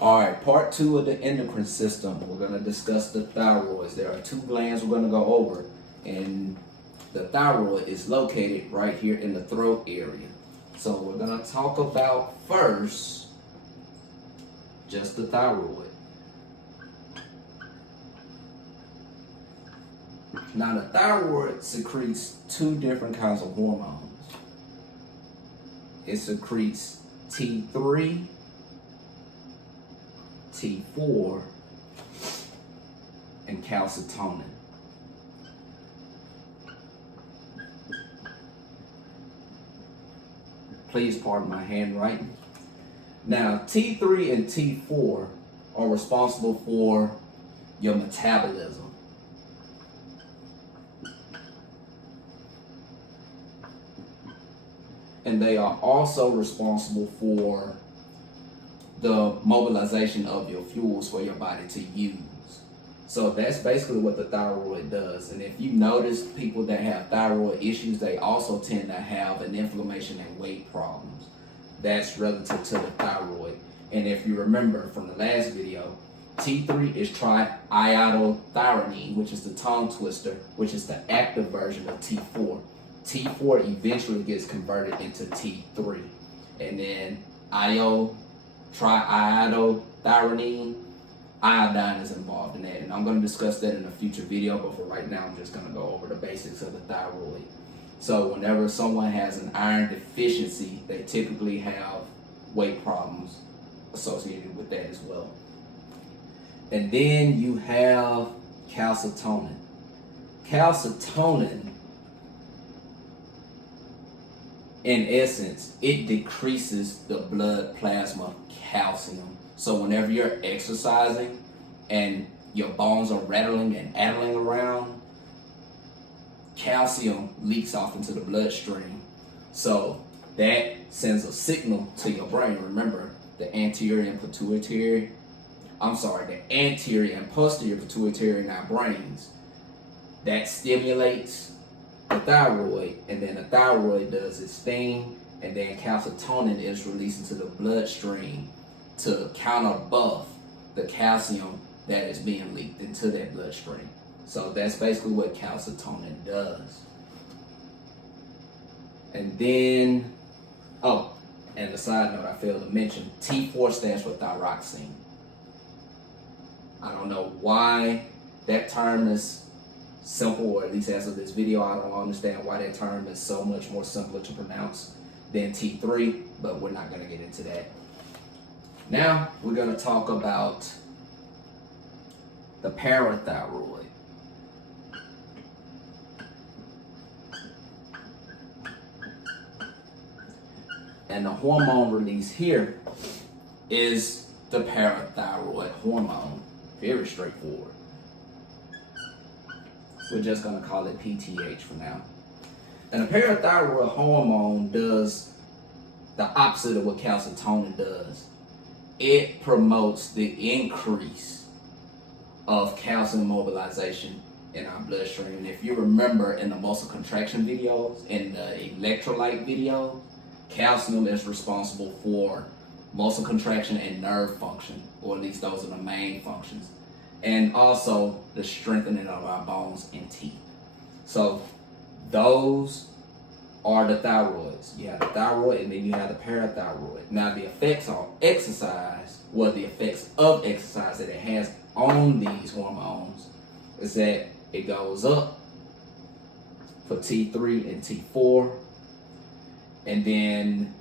All right, part 2 of the endocrine system. We're going to discuss the thyroids. There are 2 glands we're going to go over, and the thyroid is located right here in the throat area. So we're going to talk about first just the thyroid. Now the thyroid secretes 2 different kinds of hormones. It secretes T3, T4, and calcitonin. Please pardon my handwriting. Now, T3 and T4 are responsible for your metabolism. And they are also responsible for the mobilization of your fuels for your body to use. So that's basically what the thyroid does. And if you notice, people that have thyroid issues, they also tend to have an inflammation and weight problems. That's relative to the thyroid. And if you remember from the last video, T3 is triiodothyronine, which is the tongue twister, which is the active version of T4. T4 eventually gets converted into T3. And then triiodothyronine, iodine is involved in that. And I'm going to discuss that in a future video, but for right now, I'm just going to go over the basics of the thyroid. So whenever someone has an iron deficiency, they typically have weight problems associated with that as well. And then you have calcitonin. Calcitonin, in essence, it decreases the blood plasma calcium. So whenever you're exercising and your bones are rattling and addling around, calcium leaks off into the bloodstream. So that sends a signal to your brain. Remember, the anterior and posterior pituitary in our brains, that stimulates the thyroid, and then the thyroid does its thing, and then calcitonin is released into the bloodstream to counterbuff the calcium that is being leaked into that bloodstream. So that's basically what calcitonin does. And then, and a side note I failed to mention, T4 stands for thyroxine. I don't know why that term is simple, or at least as of this video, I don't understand why that term is so much more simpler to pronounce than T3, but we're not going to get into that. Now, we're going to talk about the parathyroid. And the hormone release here is the parathyroid hormone. Very straightforward. We're just going to call it PTH for now. And the parathyroid hormone does the opposite of what calcitonin does. It promotes the increase of calcium mobilization in our bloodstream. And if you remember in the muscle contraction videos, in the electrolyte video, calcium is responsible for muscle contraction and nerve function, or at least those are the main functions. And also the strengthening of our bones and teeth. So those are the thyroids. You have the thyroid and then you have the parathyroid. Now the effects on exercise, the effects of exercise that it has on these hormones is that it goes up for T3 and T4. And then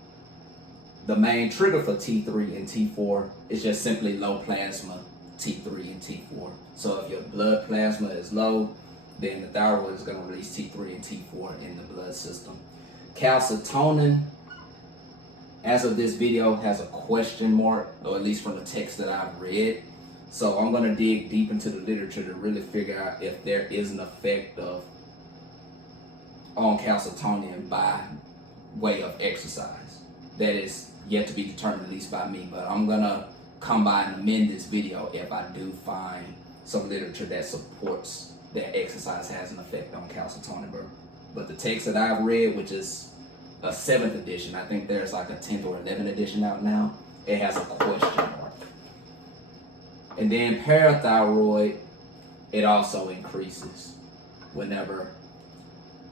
the main trigger for T3 and T4 is just simply low plasma T3 and T4. So if your blood plasma is low, then the thyroid is going to release T3 and T4 in the blood system. Calcitonin, as of this video, has a question mark, or at least from the text that I've read. So I'm going to dig deep into the literature to really figure out if there is an effect on calcitonin by way of exercise. That is yet to be determined, at least by me, but I'm going to come by and amend this video if I do find some literature that supports that exercise has an effect on calcitonin. But the text that I've read, which is a 7th edition, I think there's like a 10th or 11th edition out now, it has a question mark. And then parathyroid, it also increases whenever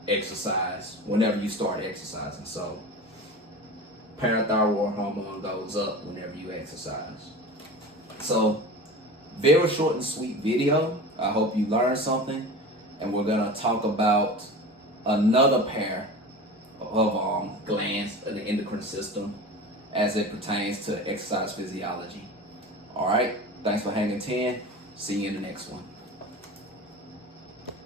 you start exercising. So parathyroid hormone goes up whenever you exercise. So very short and sweet video. I hope you learned something. And we're gonna talk about another pair of glands in the endocrine system as it pertains to exercise physiology. All right, thanks for hanging 10. See you in the next one.